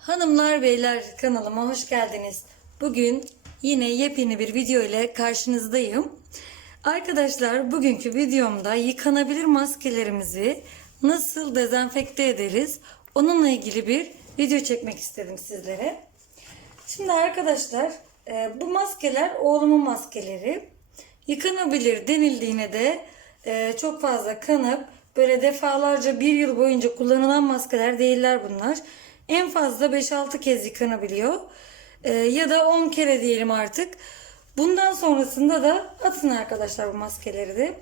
Hanımlar beyler kanalıma hoş geldiniz. Bugün yine yepyeni bir video ile karşınızdayım. Arkadaşlar bugünkü videomda yıkanabilir maskelerimizi nasıl dezenfekte ederiz onunla ilgili bir video çekmek istedim sizlere. Şimdi arkadaşlar e, bu maskeler oğlumun maskeleri. Yıkanabilir denildiğine de e, çok fazla kanıp böyle defalarca bir yıl boyunca kullanılan maskeler değiller bunlar. En fazla 5-6 kez yıkanabiliyor. E, ya da 10 kere diyelim artık. Bundan sonrasında da atın arkadaşlar bu maskeleri de.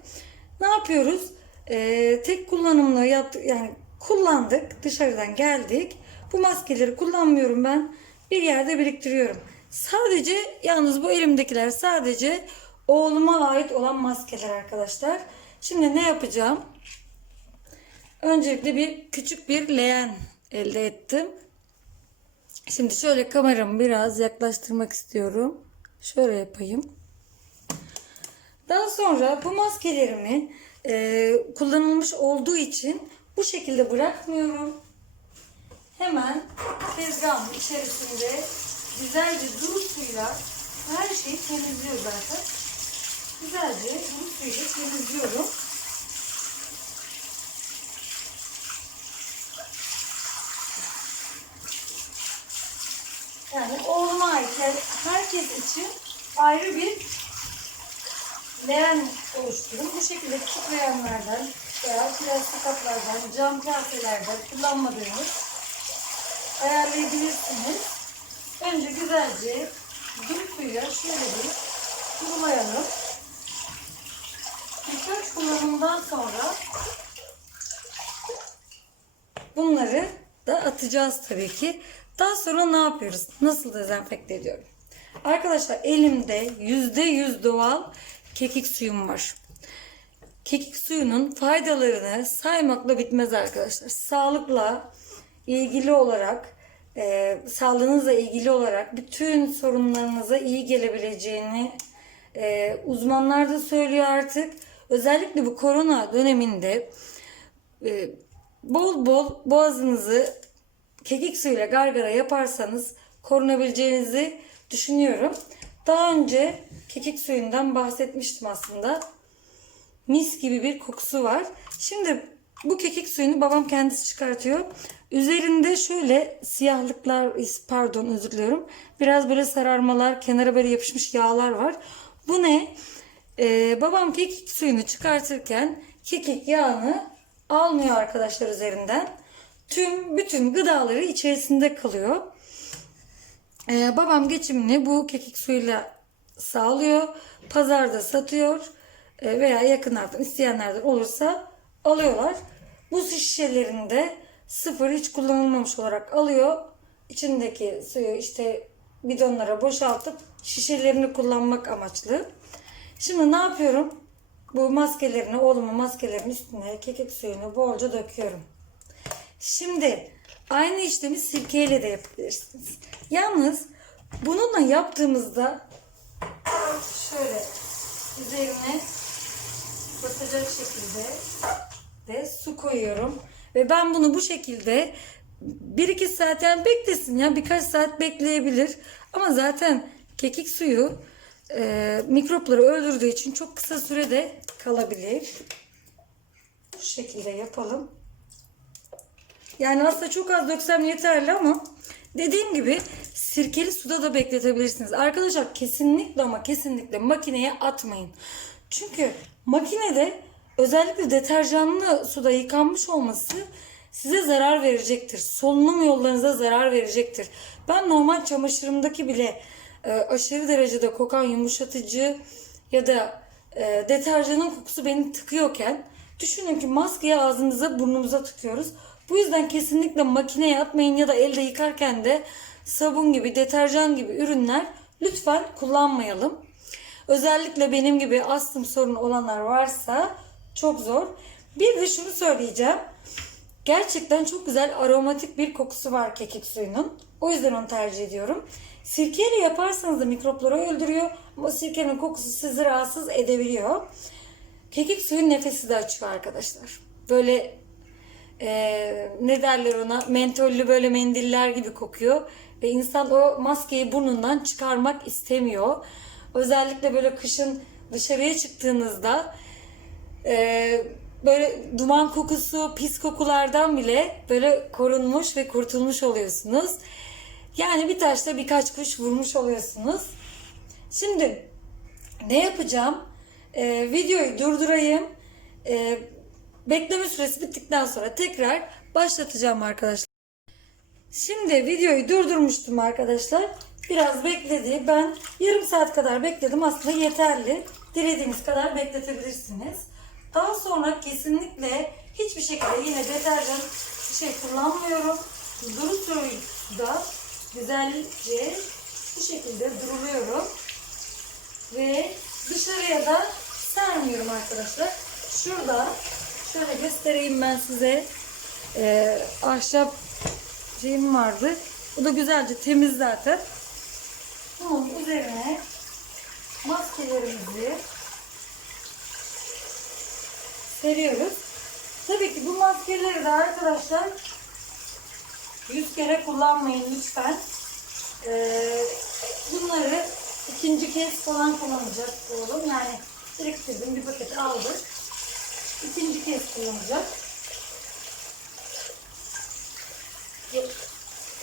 Ne yapıyoruz? E, tek kullanımlı yaptık yani kullandık dışarıdan geldik. Bu maskeleri kullanmıyorum ben. Bir yerde biriktiriyorum. Sadece yalnız bu elimdekiler sadece oğluma ait olan maskeler arkadaşlar. Şimdi ne yapacağım? Öncelikle bir küçük bir leğen elde ettim. Şimdi şöyle kameramı biraz yaklaştırmak istiyorum. Şöyle yapayım. Daha sonra bu maskelerimi e, kullanılmış olduğu için bu şekilde bırakmıyorum. Hemen tezgahın içerisinde güzelce duru suyla her şeyi temizliyor zaten. Güzelce duru suyla temizliyorum. Yani oğluma ait herkes için ayrı bir leğen oluşturun. Bu şekilde küçük leğenlerden veya plastik kaplardan, cam kaselerden kullanmadığınız ayarlayabilirsiniz. Önce güzelce duru suyla şöyle bir kurulayalım. Birkaç kullanımdan sonra bunları da atacağız tabii ki. Daha sonra ne yapıyoruz? Nasıl dezenfekte ediyorum? Arkadaşlar elimde %100 doğal kekik suyum var. Kekik suyunun faydalarını saymakla bitmez arkadaşlar. Sağlıkla ilgili olarak, e, sağlığınızla ilgili olarak bütün sorunlarınıza iyi gelebileceğini e, uzmanlar da söylüyor artık. Özellikle bu korona döneminde e, bol bol boğazınızı kekik suyuyla gargara yaparsanız korunabileceğinizi düşünüyorum. Daha önce kekik suyundan bahsetmiştim aslında. Mis gibi bir kokusu var. Şimdi bu kekik suyunu babam kendisi çıkartıyor. Üzerinde şöyle siyahlıklar, pardon özür diliyorum. Biraz böyle sararmalar, kenara böyle yapışmış yağlar var. Bu ne? Ee, babam kekik suyunu çıkartırken kekik yağını almıyor arkadaşlar üzerinden. Tüm bütün gıdaları içerisinde kalıyor. Ee, babam geçimini bu kekik suyuyla sağlıyor. Pazarda satıyor. Ee, veya yakınlardan isteyenlerden olursa alıyorlar. Bu su şişelerini de sıfır hiç kullanılmamış olarak alıyor. İçindeki suyu işte bidonlara boşaltıp şişelerini kullanmak amaçlı. Şimdi ne yapıyorum? Bu maskelerini, oğlumun maskelerinin üstüne kekik suyunu bolca döküyorum. Şimdi aynı işlemi sirkeyle de yapabilirsiniz. Yalnız bununla yaptığımızda şöyle üzerine batacak şekilde de su koyuyorum. Ve ben bunu bu şekilde 1-2 saat yani beklesin ya birkaç saat bekleyebilir. Ama zaten kekik suyu e, mikropları öldürdüğü için çok kısa sürede kalabilir. Bu şekilde yapalım. Yani aslında çok az döksem yeterli ama dediğim gibi sirkeli suda da bekletebilirsiniz. Arkadaşlar kesinlikle ama kesinlikle makineye atmayın. Çünkü makinede özellikle deterjanlı suda yıkanmış olması size zarar verecektir. Solunum yollarınıza zarar verecektir. Ben normal çamaşırımdaki bile e, aşırı derecede kokan yumuşatıcı ya da e, deterjanın kokusu beni tıkıyorken düşünün ki maskeyi ağzımıza burnumuza tıkıyoruz. Bu yüzden kesinlikle makineye atmayın ya da elde yıkarken de sabun gibi, deterjan gibi ürünler lütfen kullanmayalım. Özellikle benim gibi astım sorunu olanlar varsa çok zor. Bir de şunu söyleyeceğim. Gerçekten çok güzel aromatik bir kokusu var kekik suyunun. O yüzden onu tercih ediyorum. Sirkeyle yaparsanız da mikropları öldürüyor. Ama sirkenin kokusu sizi rahatsız edebiliyor. Kekik suyun nefesi de açıyor arkadaşlar. Böyle e, ne derler ona mentollü böyle mendiller gibi kokuyor. Ve insan o maskeyi burnundan çıkarmak istemiyor. Özellikle böyle kışın dışarıya çıktığınızda e, böyle duman kokusu, pis kokulardan bile böyle korunmuş ve kurtulmuş oluyorsunuz. Yani bir taşla birkaç kuş vurmuş oluyorsunuz. Şimdi ne yapacağım? Ee, videoyu durdurayım. Ee, bekleme süresi bittikten sonra tekrar başlatacağım arkadaşlar. Şimdi videoyu durdurmuştum arkadaşlar. Biraz bekledi. Ben yarım saat kadar bekledim. Aslında yeterli. Dilediğiniz kadar bekletebilirsiniz. Daha sonra kesinlikle hiçbir şekilde yine deterjan bir şey kullanmıyorum. Duru suda güzelce bu şekilde duruluyorum. Ve dışarıya da sermiyorum arkadaşlar. Şurada şöyle göstereyim ben size. Ee, ahşap şeyim vardı. Bu da güzelce temiz zaten. Bunun üzerine maskelerimizi seriyoruz. Tabii ki bu maskeleri de arkadaşlar 100 kere kullanmayın lütfen. Ee, bunları ikinci kez falan kullanacak oğlum. Yani biriktirdim bir paket aldık. İkinci kez kullanacak.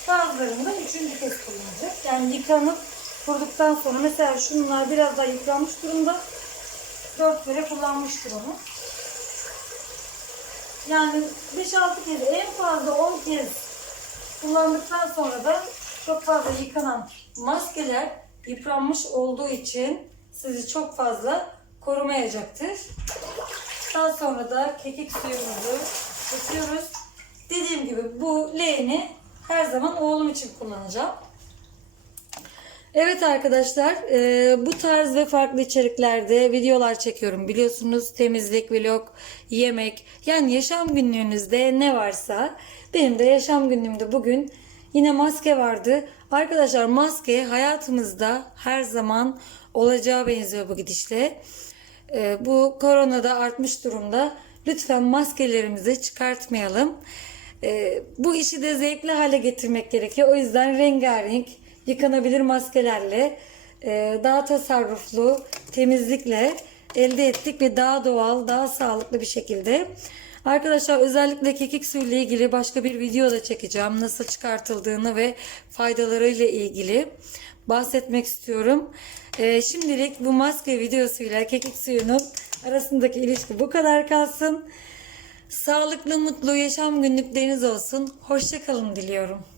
Bazılarını da üçüncü kez kullanacak. Yani yıkanıp kurduktan sonra mesela şunlar biraz daha yıpranmış durumda. Dört kere kullanmıştır onu. Yani 5-6 kez en fazla 10 kez kullandıktan sonra da çok fazla yıkanan maskeler yıpranmış olduğu için sizi çok fazla korumayacaktır. Daha sonra da kekik suyumuzu döküyoruz. Dediğim gibi bu leğeni her zaman oğlum için kullanacağım. Evet arkadaşlar e, bu tarz ve farklı içeriklerde videolar çekiyorum. Biliyorsunuz temizlik, vlog, yemek yani yaşam günlüğünüzde ne varsa benim de yaşam günlüğümde bugün yine maske vardı. Arkadaşlar maske hayatımızda her zaman olacağı benziyor bu gidişle. E, bu korona da artmış durumda. Lütfen maskelerimizi çıkartmayalım. E, bu işi de zevkli hale getirmek gerekiyor. O yüzden rengarenk yıkanabilir maskelerle e, daha tasarruflu temizlikle elde ettik ve daha doğal, daha sağlıklı bir şekilde. Arkadaşlar özellikle kekik suyu ile ilgili başka bir video da çekeceğim. Nasıl çıkartıldığını ve faydalarıyla ilgili bahsetmek istiyorum. E, şimdilik bu maske videosuyla kekik suyunun arasındaki ilişki bu kadar kalsın. Sağlıklı, mutlu yaşam günlükleriniz olsun. Hoşçakalın diliyorum.